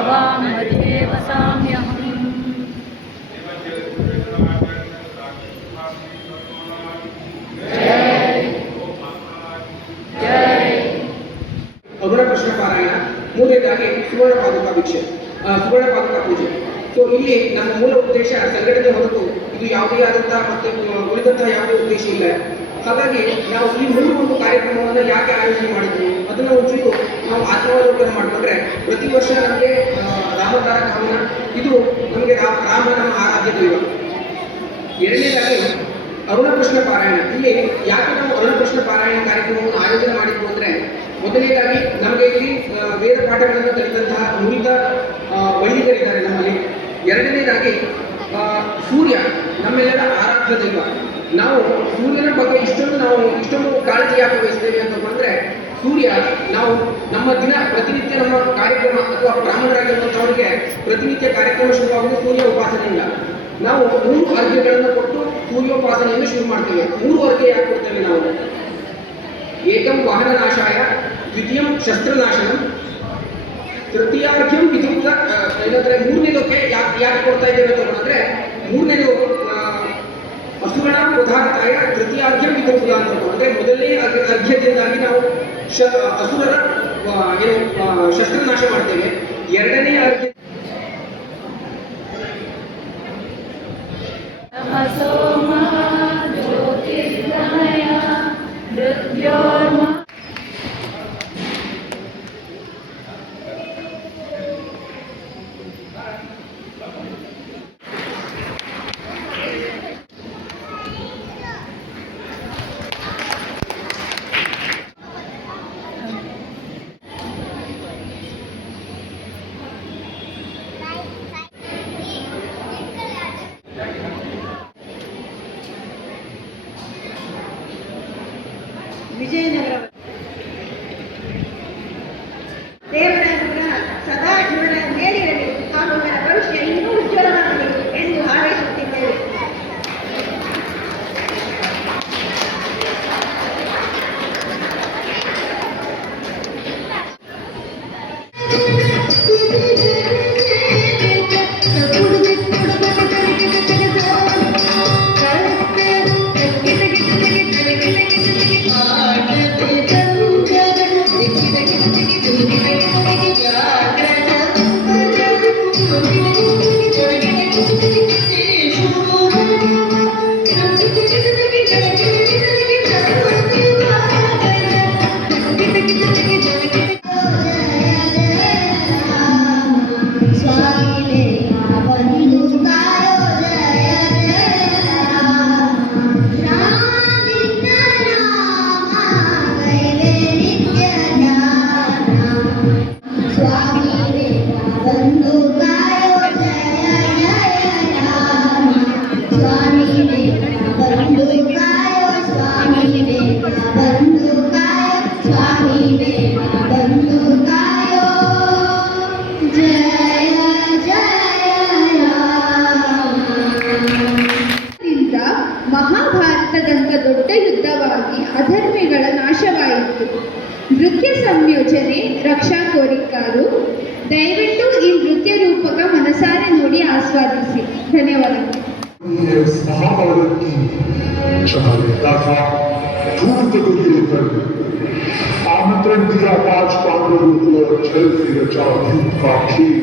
भवां मध्ये वसाम्यहम्। ಅರುಣ ಪ್ರಶ್ನೆ ಪಾರಾಯಣ. ಮೂರನೇದಾಗಿ ಸುವರ್ಣ ಪಾದುಕಾ ಭಿಕ್ಷೆ, ಸುವರ್ಣ ಪಾದುಕಾ ಪೂಜೆ. ಸೊ ಇಲ್ಲಿ ನಮ್ಮ ಮೂಲ ಉದ್ದೇಶ ಸಂಘಟನೆ ಹೊರತು ಇದು ಯಾವುದೇ ಆದಂತಹ ಮತ್ತೆ ಉಳಿದಂತಹ ಯಾವುದೇ ಉದ್ದೇಶ ಇಲ್ಲ. ಹಾಗಾಗಿ ನಾವು ಈ ಒಂದು ಕಾರ್ಯಕ್ರಮವನ್ನು ಯಾಕೆ ಆಯೋಜನೆ ಮಾಡಿದ್ವಿ ಅದನ್ನು ಒಂಚೂರು ನಾವು ಆತ್ಮಾವಲೋಕನ ಮಾಡಿಕೊಂಡ್ರೆ, ಪ್ರತಿ ವರ್ಷ ನಮಗೆ ರಾಮತಾರಕ ಹವನ ಇದು ನಮಗೆ ರಾಮ ನಮ್ಮ ಆರಾಧ್ಯ ದೈವ. ಎರಡನೇದಾಗಿ ಅರುಣ ಪ್ರಶ್ನೆ ಪಾರಾಯಣ. ಇಲ್ಲಿ ಯಾಕೆ ನಾವು ಅರುಣ ಪ್ರಶ್ನೆ ಪಾರಾಯಣ ಕಾರ್ಯಕ್ರಮವನ್ನು ಆಯೋಜನೆ ಮಾಡಿದ್ವು ಅಂದರೆ, ಮೊದಲನೇದಾಗಿ ನಮಗೆ ಇಲ್ಲಿ ವೇದ ಪಾಠಗಳನ್ನು ಕಲಿತಂತಹ ನುರಿತ ವೈದಿಕರಿದ್ದಾರೆ ನಮ್ಮಲ್ಲಿ. ಎರಡನೇದಾಗಿ ಸೂರ್ಯ ನಮ್ಮೆಲ್ಲರ ಆರಾಧ್ಯ ದೈವ. ನಾವು ಸೂರ್ಯನ ಬಗ್ಗೆ ಇಷ್ಟೊಂದು ಕಾಳಜಿ ಯಾಕೆ ವಹಿಸ್ತೇವೆ ಅಂತ ಬಂದರೆ, ಸೂರ್ಯ ನಾವು ನಮ್ಮ ಪ್ರತಿನಿತ್ಯ ನಮ್ಮ ಕಾರ್ಯಕ್ರಮ ಅಥವಾ ಬ್ರಾಹ್ಮಣರಾಗಿರುವಂಥವರಿಗೆ ಪ್ರತಿನಿತ್ಯ ಕಾರ್ಯಕ್ರಮ ಶುರುವಾಗುವುದು ಸೂರ್ಯ ಉಪಾಸನೆಯಿಂದ. ನಾವು 3 ಅರ್ಘ್ಯಗಳನ್ನು ಕೊಟ್ಟು ಸೂರ್ಯೋಪಾಸನೆಯನ್ನು ಶುರು ಮಾಡ್ತೇವೆ. 3 ಅರ್ಘ್ಯ ಯಾಕೆ ಕೊಡ್ತೇವೆ ನಾವು? ಏಕಂ ವಾಹನ ನಾಶಾಯ, ದ್ವಿತೀಯಂ ಶಸ್ತ್ರನಾಶನಂ, ತೃತೀಯಾರ್ಘ್ಯಂ ವಿದ್ಯುಕ್ತ. ಏನಂದ್ರೆ ಮೂರನೇದಕ್ಕೆ ಯಾಕೆ ಕೊಡ್ತಾ ಇದ್ದೇವೆ ಅಂತ ಅಂದರೆ, ಮೂರನೇದು ಅಸುರಣ ಉದಾಹರಣೆಯ ತೃತೀಯಾರ್ಘ್ಯಂ ವಿದ್ಯುಕ್ತ ಅಂತ ಅಂದರೆ, ಮೊದಲನೇ ಅರ್ಘ್ಯದಿಂದಾಗಿ ನಾವು ಅಸುರರ ಶಸ್ತ್ರನಾಶ ಮಾಡ್ತೇವೆ. ಎರಡನೇ ಅರ್ಘ್ಯ ವಿಜಯನಗರ ದೇವರ ಅನುಗ್ರಹ ಸದಾ ಇವರ ಮೇಲಿರಲಿ ಹಾಗೂ ಇವರ ಭವಿಷ್ಯ ಇನ್ನೂ ಉಜ್ವಲವಾಗಲಿ ಎಂದು ಹಾರೈಸುತ್ತಿದ್ದೇವೆ. ಮಹಾಭಾರತದಂಥ ದೊಡ್ಡ ಯುದ್ಧವಾಗಿ ಅಧರ್ಮಿಗಳ ನಾಶವಾಯಿತು. ನೃತ್ಯ ಸಂಯೋಜನೆ ರಕ್ಷಾ ಕೋರಿಕಾರು. ದಯವಿಟ್ಟು ಈ ನೃತ್ಯ ರೂಪಕ ಮನಸಾರೆ ನೋಡಿ ಆಸ್ವಾದಿಸಿ. ಧನ್ಯವಾದಗಳು. आमंत्रण दिया 5 पांडवों को और छल से रचा युद्ध का खेल।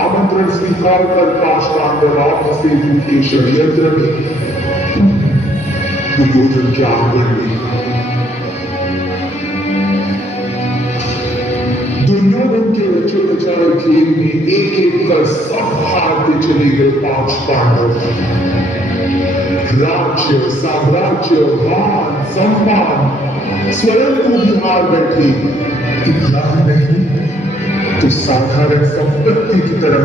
आमंत्रण स्वीकार कर 5 पांडव आपस से युद्ध के षड्यंत्र में दुर्योधन के आंगन में। दुर्योधन के रचे रचाए खेल में एक एक कर सब हारते चले गए 5 पांडव। राज्य, साम्राज्य, मान, सम्मान स्वयं को भी हार बैठे। इतना ही नहीं तो साधारण संपत्ति की तरह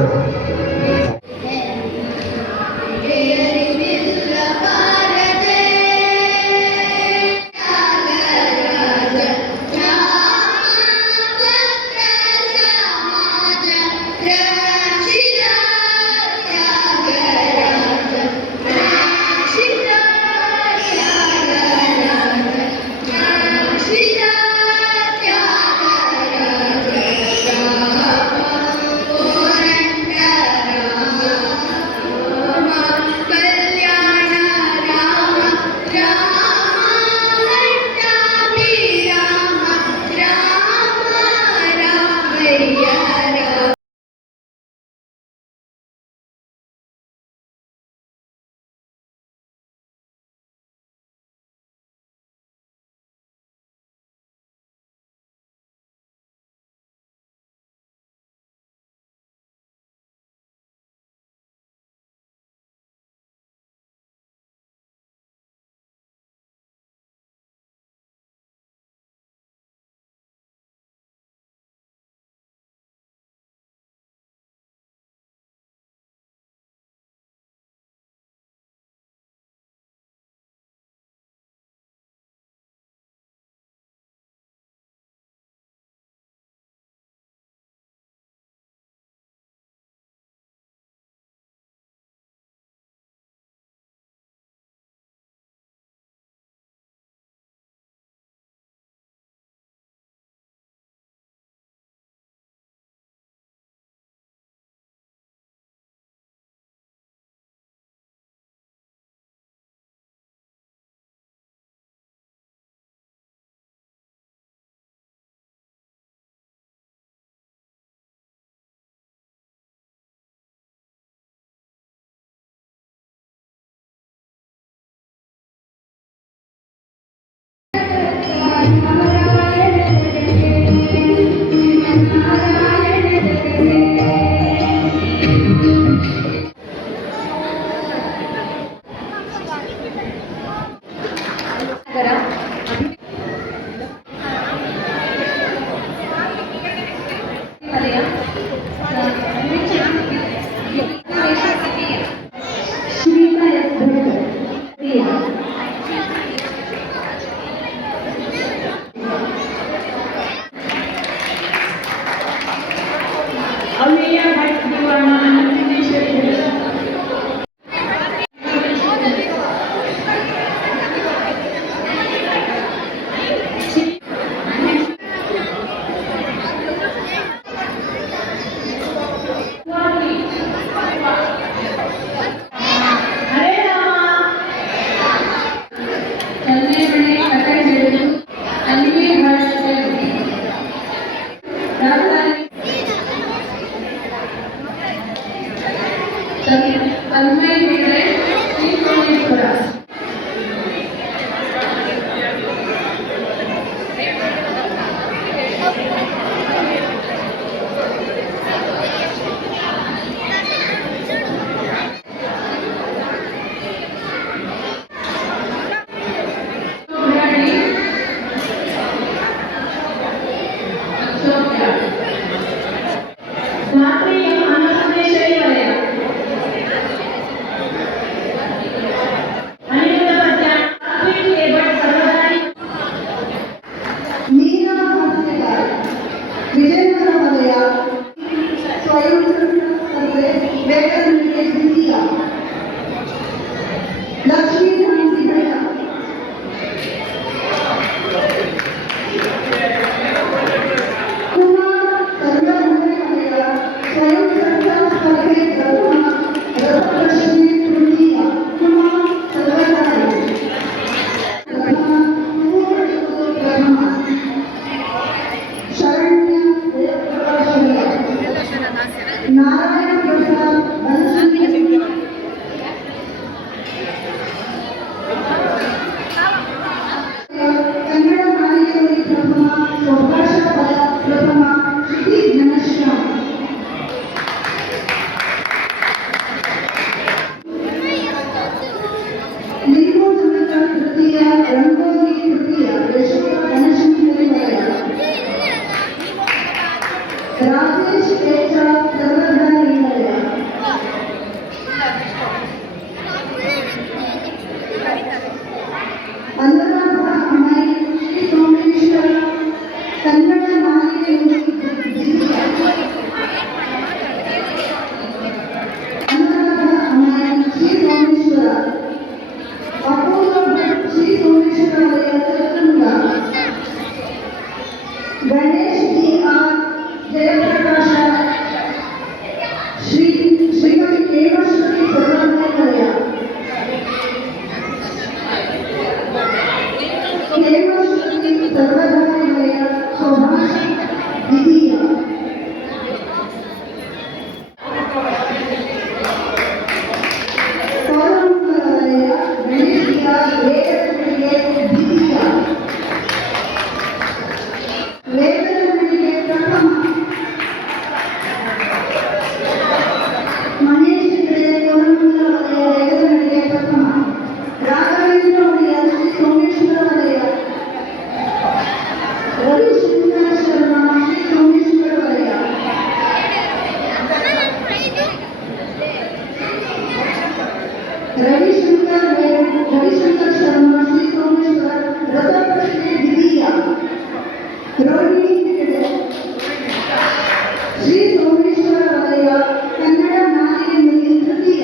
ರಾಜೇಶ್ ಕ್ಷೇತ್ರ ಸರ್ವಧರ್ಮೀಯ ಅನುರಾಧ ಅಮೈ ಶ್ರೀ ಸೋಮೇಶ್ವರ ಕನ್ನಡ ಮಾಲಿಕೆ ಅನುರಾಧ ಅಮೈ ಶ್ರೀ ಸೋಮೇಶ್ವರ ಅಪೂರ್ವ ಭಟ್ ಶ್ರೀ ಸೋಮೇಶ್ವರ ವಲಯ ಚಿತ್ರದುರ್ಗ ಗಣೇಶ್ ಡಿ ಆರ್ ಜಯಪ್ರಕಾಶ ಶ್ರೀಮತಿ ಹೇಮಶ್ರೀ ಸರ್ವಧರ್ಮೀಯ ಹೇಮಶ್ರೀ ಸರ್ವಧರ್ಮೀಯ ಸುಭಾಷ್ ದ್ವಿತೀಯ ಕೋಲಂಕರ ವಲಯ ಗಣೇಶ್ ಡಿ ಆರ್ ವೇದಗಳಿಗೆ ದ್ವಿತೀಯ ವೇದಗಳಿಗೆ ಪ್ರಥಮ ಮಹೇಶ್ ಕೋಲಂಕರ ವಲಯ ವೇದಗಳಿಗೆ ಪ್ರಥಮ ರಾಘವೇಂದ್ರ ವಲಯ ಶ್ರೀ ಸೋಮೇಶ್ವರ ವಲಯ ರವಿಶಂಕರ ಶರ್ಮಾ ಶ್ರೀ ಸೋಮೇಶ್ವರ ವಲಯ ರವಿಶಂಕರ್ ಶರ್ಮಾ ಶ್ರೀ ಸೋಮೇಶ್ವರ ರಥಪ್ರಶ್ನೆ ದ್ವಿತೀಯ ರೋಹಿಣಿ ಹೆಗಡೆ ಶ್ರೀ ಸೋಮೇಶ್ವರ ವಲಯ ಕನ್ನಡ ಮಾಲಿಕೆಯಲ್ಲಿ ತೃತೀಯ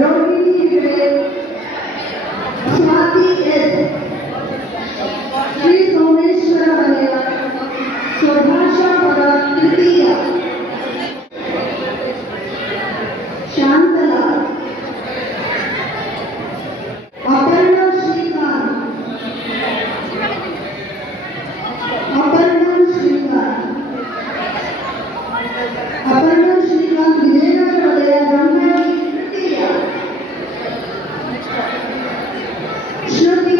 ರೋಹಿಣಿ ಹೆಗಡೆ ಸ್ವಾತಿ ಎಸ್ ಶ್ರೀ ಸೋಮೇಶ್ವರ ವಲಯ ಸುಭಾಷಾ ಪದ ತೃತೀಯ ಶಾಂತಲಾಲ್ ಅಪರ್ಣಾ ಶ್ರೀಕಾಂತ್ ವಿಜಯನಗರ ವಲಯ ಬ್ರಹ್ಮಣಿ ತೃತೀಯ ಶ್ರುತಿ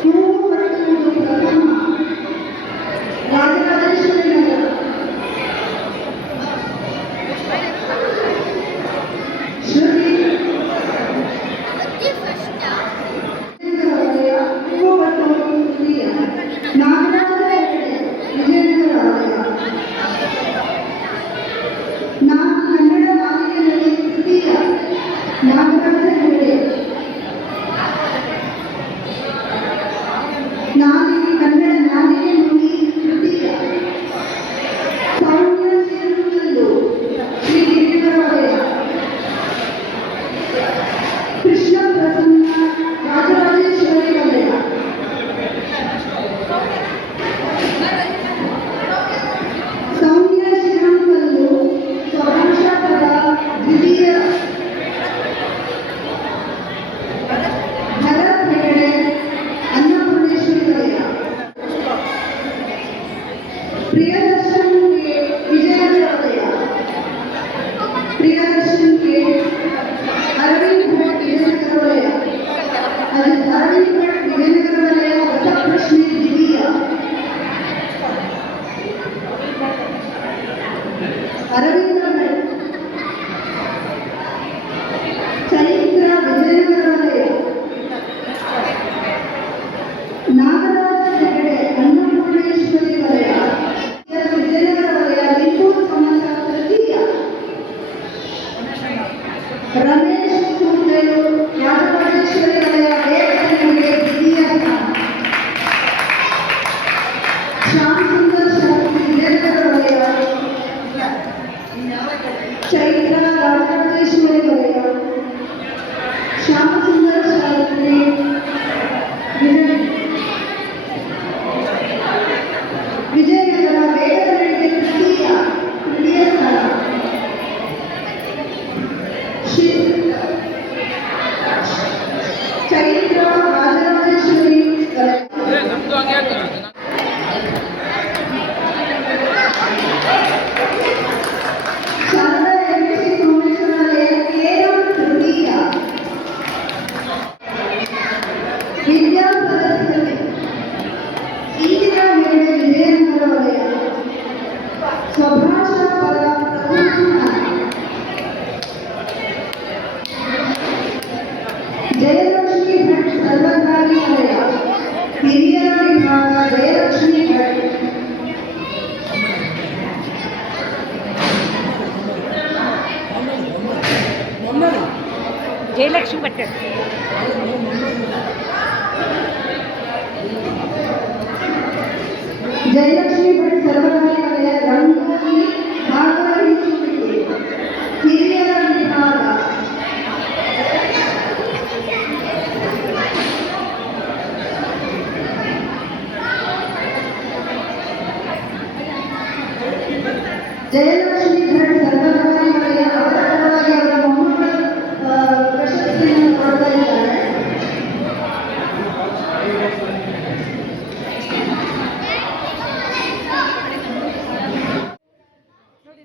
ಹೂವು ಕಟ್ಟುವುದು ಪ್ರಥಮ ರಾಜರಾಜೇಶ್ವರಿ ನಗರ ಶ್ರುತಿ ವಲಯ ಹೂವು ಕಟ್ಟುವುದು ತೃತೀಯ ನಾಗರಾಜ ಹೆಗಡೆ ವಿಜಯನಗರ ವಲಯ ಕನ್ನಡ ಮಾಲಿಕೆಯಲ್ಲಿ ತೃತೀಯ ನಾಗರಾಜ ಹೆಗಡೆ ಕನ್ನಡ ನಾಲಿಕೆ ನುಡಿ ತೃತೀಯ ಸೌಮ್ಯ ಸಿರುಕಲ್ಲು ಶ್ರೀ ಗಿರಿಧರ ವಲಯ ಕೃಷ್ಣ ಪ್ರಸನ್ನ ರಾಜರಾಜೇಶ್ವರಿ ವಲಯ ಸೌಮ್ಯ ಶ್ರೀರಂಕಲ್ಲು ಸುಭಾಷಾ ಪದ ದ್ವಿತೀಯ ಭರತ್ ಹೆಗಡೆ ಅನ್ನಪೂರ್ಣೇಶ್ವರಿ ವಲಯ ಪ್ರಿಯದರ್ಶನ್ ಕೆ ವಿಜಯನಗರ ವಲಯ ಪ್ರಿಯದರ್ಶನ್ ಕೆ ಅರವಿಂದ್ ಭಟ್ ವಿಜಯನಗರ ವಲಯ ಅರವಿಂದ್ ಭಟ್ ವಿಜಯನಗರ ವಲಯ ರಥಪ್ರಶ್ನೆ ದ್ವಿತೀಯ ಅರವಿಂದ ಭಟ್ ಚೈತ್ರ ವಿಜಯನಗರ ವಲಯ ನಾಗರಾಜ ಹೆಗಡೆ ಅನ್ನಪೂರ್ಣೇಶ್ವರಿ ವಲಯ ವಿಜಯನಗರ ವಲಯ ಲಿಂಗೂರು ಸಮಾಜ ತೃತೀಯ ರಮೇಶ್ ಸೂರ್ಯರು ರಾಜರಾಜೇಶ್ವರಿ ವಲಯ ವೇದಗಳಿಗೆ ದ್ವಿತೀಯ ಶ್ಯಾಮ್ ಸುಂದರ್ ಶಾಸ್ತ್ರಿ ವಿಜಯನಗರ ವಲಯ ಚೈತ್ರ ರಾಜರಾಜೇಶ್ವರಿ ವಲಯ ಶ್ಯಾಮಸುಂದರ ಶಾಸ್ತ್ರಿ ವಿಜಯನಗರ ವೇದಗಳಿಗೆ ತೃತೀಯ ಸ್ಥಳ ಚೈತ್ರ ರಾಜರಾಜೇಶ್ವರಿ ವಲಯ ಶಾರದಾ ಎಂಸಿ ಸೋಮೇಶ್ವರ ವಲಯ ಕೇರಳ ತೃತೀಯ ವಿದ್ಯಾಪದ ಜಯಲಕ್ಷ್ಮಿ ಭಟ್ ಸರ್ವಕಾಲಿಕತೆಯ ರಂಗೋಲಿ ಭಾಗವಹಿಸುವಿಕೆ ಹಿರಿಯರ ವಿಭಾಗ ಜಯಲಕ್ಷ್ಮಿ ಭಟ್ ಸರ್ವಕಾಲಿಕತೆಯ ಅವರ ಪರವಾಗಿ ಅವರ ಮೊಮ್ಮಕ್ಕಳ ಪ್ರಶಸ್ತಿಯನ್ನು ಕೊಡ್ತಾ ಇದ್ದಾರೆ. ನೋಡಿ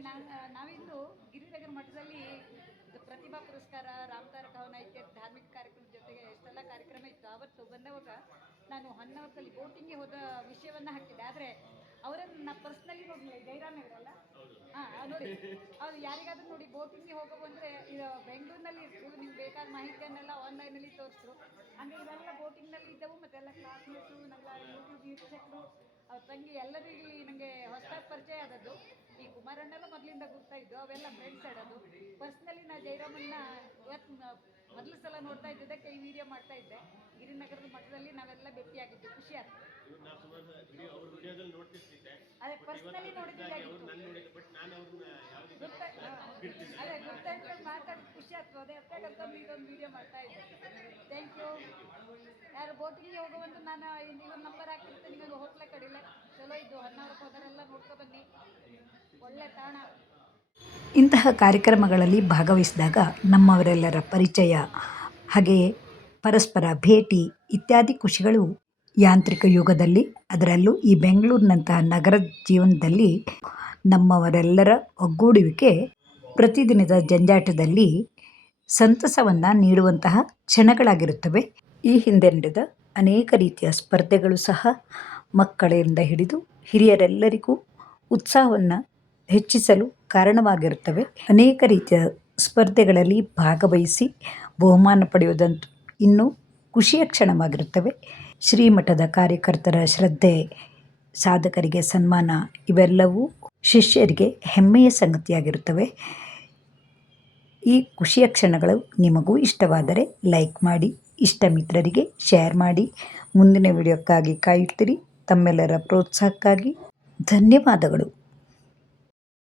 ನಾವಿಂದು ಗಿರಿನಗರ ಮಠದಲ್ಲಿ ಪ್ರತಿಭಾ ಪುರಸ್ಕಾರ ರಾಮತಾರಕ ಹವನ ಇತ್ಯಾದಿ ಧಾರ್ಮಿಕ ಕಾರ್ಯಕ್ರಮದ ಜೊತೆಗೆ ಎಷ್ಟೆಲ್ಲ ಕಾರ್ಯಕ್ರಮ ಇತ್ತು. ಆವತ್ತು ಬಂದವಾಗ ನಾನು ಹೊನ್ನಾವರದಲ್ಲಿ ಬೋಟಿಂಗ್ಗೆ ಹೋದ ವಿಷಯವನ್ನು ಹಾಕಿದ್ದೆ. ಆದರೆ ಅವರನ್ನು ನಾ ಪರ್ಸ್ನಲಿ ನೋಡಲಿಲ್ಲ. ಜೈರಾಮ್ ಅವರಲ್ಲ, ನೋಡಿ ಅವ್ರು ಯಾರಿಗಾದ್ರೂ ನೋಡಿ ಬೋಟಿಂಗ್ಗೆ ಹೋಗೋ ಬಂದರೆ ಇದು ಬೆಂಗಳೂರಿನಲ್ಲಿ ಇತ್ತು, ನಿಮ್ಗೆ ಬೇಕಾದ ಮಾಹಿತಿಯನ್ನೆಲ್ಲ ಆನ್ಲೈನಲ್ಲಿ ತೋರಿಸಿದ್ರು. ಹಂಗೆ ಇವೆಲ್ಲ ಬೋಟಿಂಗ್ನಲ್ಲಿ ಇದ್ದವು, ಮತ್ತೆಲ್ಲ ಕ್ಲಾಸ್ಮೇಟ್ಸು, ನಮ್ಮೆಲ್ಲ ಯೂಟ್ಯೂಬ್ ವೀಕ್ಷಕರು, ಅವ್ರ ತಂಗಿ ಎಲ್ಲರೂ ಇಲ್ಲಿ ನನಗೆ ಹೊಸದಾಗಿ ಪರಿಚಯ ಆದದ್ದು. ಈ ಕುಮಾರಣ್ಣೆಲ್ಲ ಮೊದಲಿಂದ ಗುರ್ತಾಯಿದ್ದು, ಅವೆಲ್ಲ ಫ್ರೆಂಡ್ಸ್ ಆಡೋದು. ಪರ್ಸ್ನಲಿ ನಾ ಜೈರಾಮನ್ನ ಇವತ್ತು ಮೊದಲ ಸಲ ನೋಡ್ತಾ ಇದ್ದಿದ್ದಕ್ಕೆ ಈ ವಿಡಿಯೋ ಮಾಡ್ತಾ ಇದ್ದೆ. ಗಿರಿನಗರದ ಮಠದಲ್ಲಿ ನಾವೆಲ್ಲ ಭೇಟಿಯಾಗಿದ್ದು, ಖುಷಿ ಆಯ್ತು. ಅದೇ ಪರ್ಸ್ನಲಿ ನೋಡಿದ್ದಾಗಿತ್ತು, ಅದೇ ಗೊತ್ತಾಯ್ತು, ಮಾತಾಡಿ ಖುಷಿ ಆಗ್ತದೆ. ಅದೇ ಅರ್ಥಕ್ಕಂತ ಇದೊಂದು ವಿಡಿಯೋ ಮಾಡ್ತಾ ಇದ್ದೆ. Thank you. ಯಾರು ಬೋಟಿಗೆ ಹೋಗೋ ಒಂದು ನಾನು ಇವನ್ ನಂಬರ್ ಹಾಕಿರ್ತೇನೆ, ನಿಮಗೆ ಹೋಟ್ಲ ಕಡಿಲೆ ಚಲೋ ಇದ್ದು. ಹೊನ್ನಾವರಕ್ಕೆ ಹೋದರೆಲ್ಲ ನೋಡ್ಕೊ ಬನ್ನಿ, ಒಳ್ಳೆ ತಾಣ. ಇಂತಹ ಕಾರ್ಯಕ್ರಮಗಳಲ್ಲಿ ಭಾಗವಹಿಸಿದಾಗ ನಮ್ಮವರೆಲ್ಲರ ಪರಿಚಯ, ಹಾಗೆಯೇ ಪರಸ್ಪರ ಭೇಟಿ ಇತ್ಯಾದಿ ಖುಷಿಗಳು ಯಾಂತ್ರಿಕ ಯುಗದಲ್ಲಿ, ಅದರಲ್ಲೂ ಈ ಬೆಂಗಳೂರಿನಂತಹ ನಗರ ಜೀವನದಲ್ಲಿ ನಮ್ಮವರೆಲ್ಲರ ಒಗ್ಗೂಡುವಿಕೆ ಪ್ರತಿದಿನದ ಜಂಜಾಟದಲ್ಲಿ ಸಂತಸವನ್ನು ನೀಡುವಂತಹ ಕ್ಷಣಗಳಾಗಿರುತ್ತವೆ. ಈ ಹಿಂದೆ ನಡೆದ ಅನೇಕ ರೀತಿಯ ಸ್ಪರ್ಧೆಗಳು ಸಹ ಮಕ್ಕಳಿಂದ ಹಿಡಿದು ಹಿರಿಯರೆಲ್ಲರಿಗೂ ಉತ್ಸಾಹವನ್ನು ಹೆಚ್ಚಿಸಲು ಕಾರಣವಾಗಿರುತ್ತವೆ. ಅನೇಕ ರೀತಿಯ ಸ್ಪರ್ಧೆಗಳಲ್ಲಿ ಭಾಗವಹಿಸಿ ಬಹುಮಾನ ಪಡೆಯುವುದಂತೂ ಇನ್ನೂ ಖುಷಿಯ ಕ್ಷಣವಾಗಿರುತ್ತವೆ. ಶ್ರೀಮಠದ ಕಾರ್ಯಕರ್ತರ ಶ್ರದ್ಧೆ, ಸಾಧಕರಿಗೆ ಸನ್ಮಾನ ಇವೆಲ್ಲವೂ ಶಿಷ್ಯರಿಗೆ ಹೆಮ್ಮೆಯ ಸಂಗತಿಯಾಗಿರುತ್ತವೆ. ಈ ಖುಷಿಯ ಕ್ಷಣಗಳು ನಿಮಗೂ ಇಷ್ಟವಾದರೆ ಲೈಕ್ ಮಾಡಿ, ಇಷ್ಟ ಮಿತ್ರರಿಗೆ ಶೇರ್ ಮಾಡಿ. ಮುಂದಿನ ವಿಡಿಯೋಕ್ಕಾಗಿ ಕಾಯುತ್ತೀರಿ. ತಮ್ಮೆಲ್ಲರ ಪ್ರೋತ್ಸಾಹಕ್ಕಾಗಿ ಧನ್ಯವಾದಗಳು.